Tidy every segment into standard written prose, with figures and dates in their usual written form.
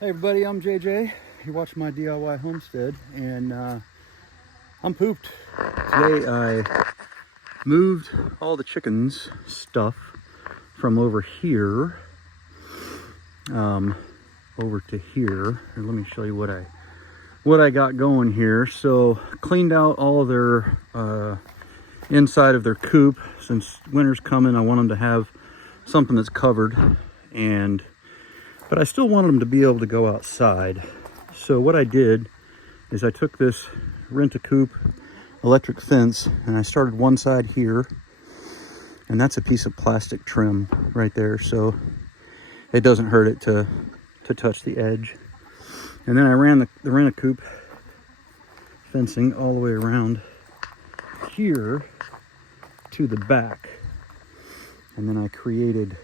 Hey everybody, I'm JJ. You're watching my DIY homestead, and I'm pooped. Today I moved all the chickens' stuff from over here over to here. And let me show you what I got going here. So cleaned out all of their inside of their coop. Since winter's coming, I want them to have something that's covered, but I still wanted them to be able to go outside. So what I did is I took this rent-a-coop electric fence and I started one side here, and that's a piece of plastic trim right there, so it doesn't hurt it to touch the edge. And then I ran the rent-a-coop fencing all the way around here to the back, and then I created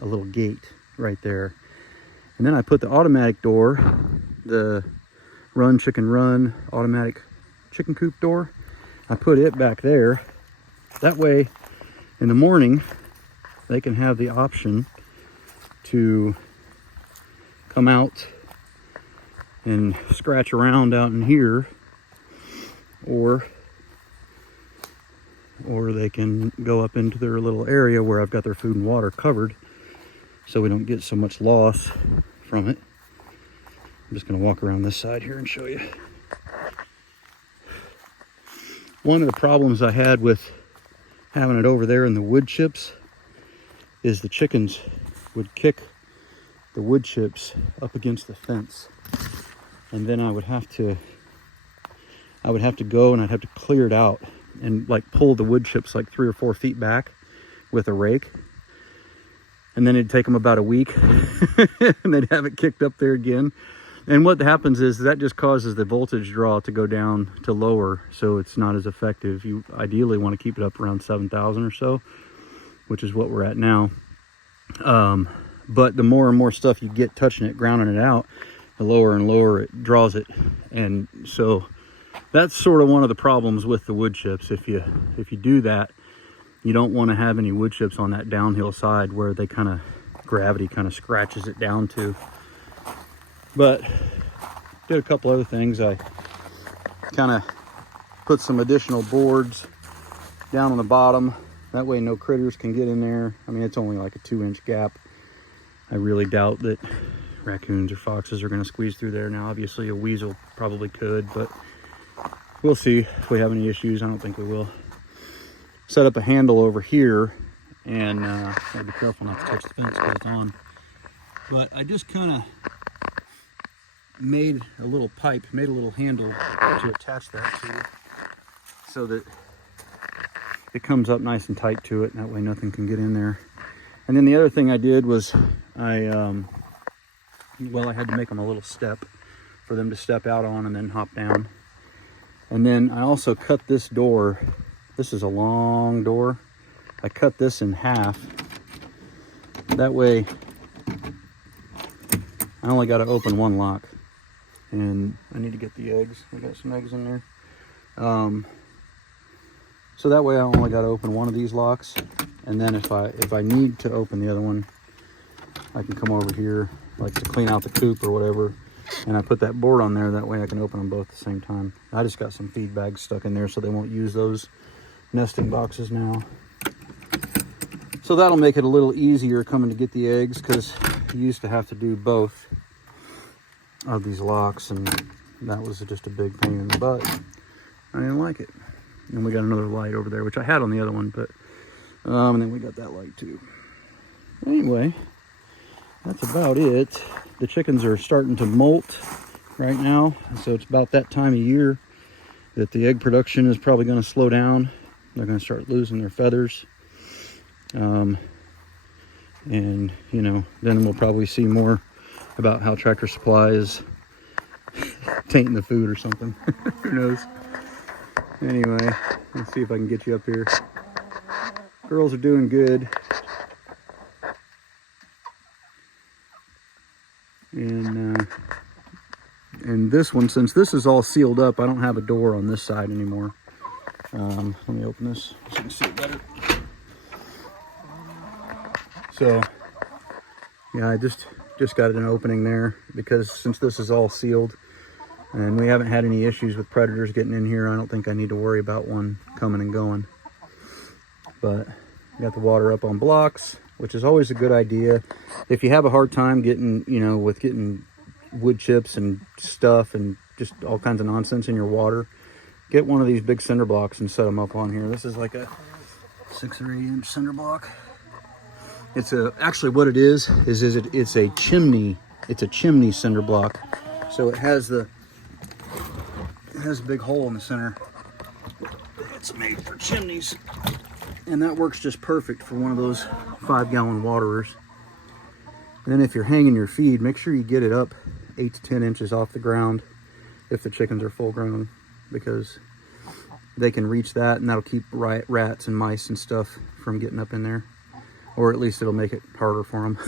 a little gate right there. And then I put the automatic door, the run chicken run automatic chicken coop door, I put it back there. That way in the morning they can have the option to come out and scratch around out in here, or they can go up into their little area where I've got their food and water covered, so we don't get so much loss from it. I'm just going to walk around this side here and show you. One of the problems I had with having it over there in the wood chips is the chickens would kick the wood chips up against the fence, and then I would have to go and I'd have to clear it out and like pull the wood chips like 3 or 4 feet back with a rake. And then it'd take them about a week and they'd have it kicked up there again. And what happens is that just causes the voltage draw to go down to lower, so it's not as effective. You ideally want to keep it up around 7,000 or so, which is what we're at now. But the more and more stuff you get touching it, grounding it out, the lower and lower it draws it. And so that's sort of one of the problems with the wood chips. If you do that, you don't want to have any wood chips on that downhill side where they gravity kind of scratches it down to. But did a couple other things. I kind of put some additional boards down on the bottom. That way no critters can get in there. I mean, it's only like a 2-inch gap. I really doubt that raccoons or foxes are going to squeeze through there. Now, obviously a weasel probably could, but we'll see if we have any issues. I don't think we will. Set up a handle over here, and gotta be careful not to touch the fence because it's on. But I just kind of made a little pipe, made a little handle to attach that to, so that it comes up nice and tight to it, and that way nothing can get in there. And then the other thing I did was I had to make them a little step for them to step out on and then hop down. And then I also cut this door. This is a long door. I cut this in half. That way I only got to open one lock. And I need to get the eggs. We got some eggs in there. So that way I only got to open one of these locks. And then if I need to open the other one, I can come over here, like to clean out the coop or whatever. And I put that board on there. That way I can open them both at the same time. I just got some feed bags stuck in there so they won't use those nesting boxes now. So that'll make it a little easier coming to get the eggs, because you used to have to do both of these locks, and that was just a big pain in the butt. I didn't like it. And we got another light over there, which I had on the other one, but and then we got that light too. Anyway, that's about it. The chickens are starting to molt right now, so it's about that time of year that the egg production is probably going to slow down. They're going to start losing their feathers. And, you know, then we'll probably see more about how Tractor Supply is tainting the food or something. Who knows? Anyway, let's see if I can get you up here. Girls are doing good. And this one, since this is all sealed up, I don't have a door on this side anymore. Let me open this so you can see it better. So yeah, I just just got an opening there because since this is all sealed and we haven't had any issues with predators getting in here, I don't think I need to worry about one coming and going. But got the water up on blocks, which is always a good idea. If you have a hard time getting, you know, with getting wood chips and stuff and just all kinds of nonsense in your water, get one of these big cinder blocks and set them up on here. This is like a 6 or 8 inch cinder block. It's actually what it is it's a chimney. It's a chimney cinder block. So it has a big hole in the center. It's made for chimneys. And that works just perfect for one of those 5-gallon waterers. And then if you're hanging your feed, make sure you get it up 8 to 10 inches off the ground if the chickens are full grown, because they can reach that and that'll keep rats and mice and stuff from getting up in there. Or at least it'll make it harder for them.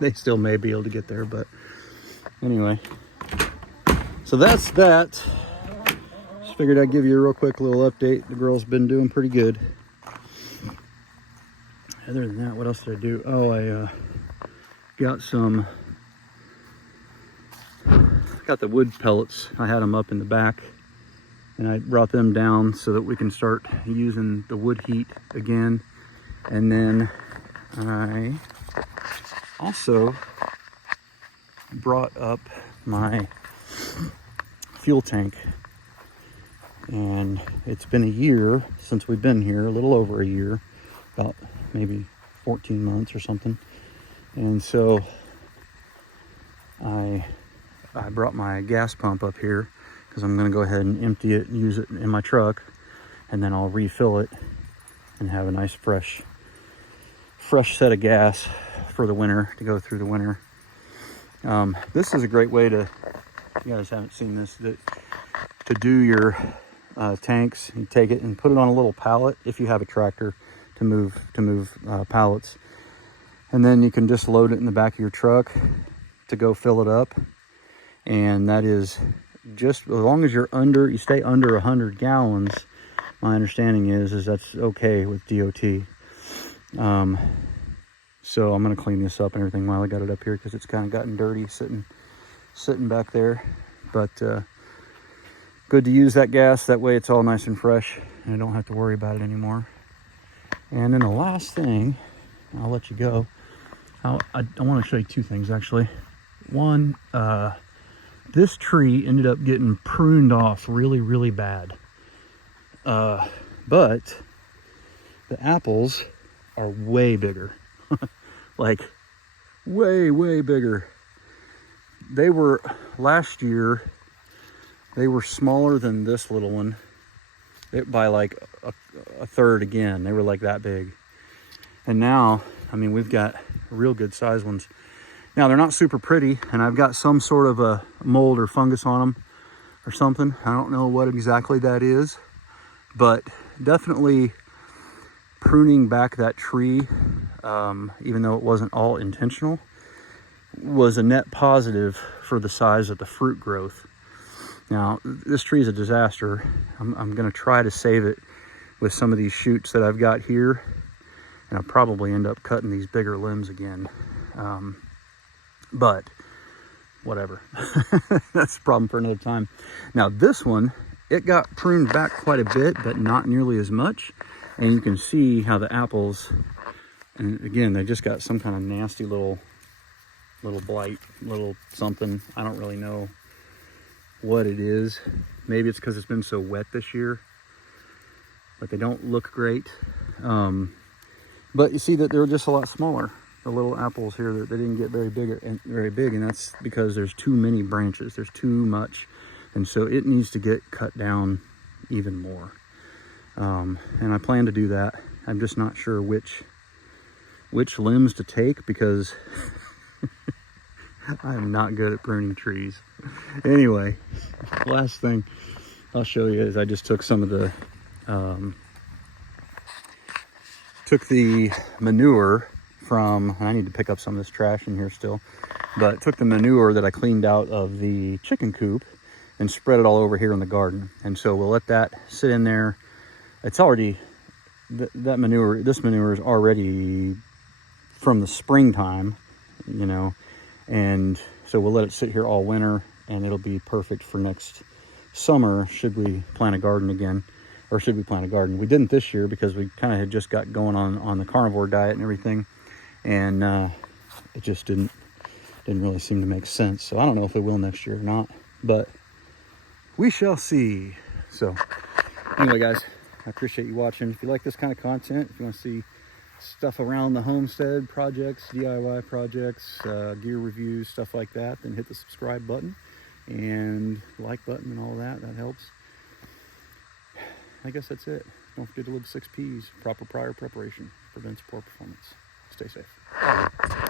They still may be able to get there, but anyway. So that's that. Just figured I'd give you a real quick little update. The girl's been doing pretty good. Other than that, what else did I do? Oh, I got the wood pellets. I had them up in the back and I brought them down so that we can start using the wood heat again. And then I also brought up my fuel tank, and it's been a year since we've been here, a little over a year, about maybe 14 months or something. And so I brought my gas pump up here because I'm going to go ahead and empty it and use it in my truck, and then I'll refill it and have a nice fresh set of gas for the winter, to go through the winter. This is a great way to, if you guys haven't seen this, to do your tanks. You take it and put it on a little pallet if you have a tractor to move pallets, and then you can just load it in the back of your truck to go fill it up. And that is just, as long as you stay under 100 gallons, my understanding is that's okay with DOT. So I'm going to clean this up and everything while I got it up here, because it's kind of gotten dirty sitting back there. But good to use that gas. That way it's all nice and fresh and I don't have to worry about it anymore. And then the last thing, I'll let you go. I want to show you two things, actually. One, this tree ended up getting pruned off really, really bad. But the apples are way bigger. Like way, way bigger. They were, last year, they were smaller than this little one by like a third again. They were like that big. And now, I mean, we've got real good size ones. Now they're not super pretty, and I've got some sort of a mold or fungus on them or something. I don't know what exactly that is, but definitely pruning back that tree, even though it wasn't all intentional, was a net positive for the size of the fruit growth. Now, this tree is a disaster. I'm going to try to save it with some of these shoots that I've got here, and I'll probably end up cutting these bigger limbs again. But whatever. That's a problem for another time. Now, this one, it got pruned back quite a bit, but not nearly as much. And you can see how the apples, and again, they just got some kind of nasty little blight, little something. I don't really know what it is. Maybe it's because it's been so wet this year, but they don't look great. But you see that they're just a lot smaller. The little apples here, they didn't get very big, and that's because there's too many branches. There's too much, and so it needs to get cut down even more. And I plan to do that. I'm just not sure which limbs to take, because I'm not good at pruning trees. Anyway, last thing I'll show you is I just took some of the manure from, I need to pick up some of this trash in here still, but took the manure that I cleaned out of the chicken coop and spread it all over here in the garden. And so we'll let that sit in there. It's already, this manure is already from the springtime, you know, And so we'll let it sit here all winter, and it'll be perfect for next summer should we plant a garden again. Or should we plant a garden? We didn't this year because we kind of had just got going on the carnivore diet and everything, and it just didn't really seem to make sense. So I don't know if it will next year or not, but we shall see. So anyway, guys, I appreciate you watching. If you like this kind of content, if you want to see stuff around the homestead, projects, DIY projects, gear reviews, stuff like that, then hit the subscribe button and like button and all that. That helps. I guess that's it. Don't forget to live 6 P's. Proper prior preparation prevents poor performance. Stay safe.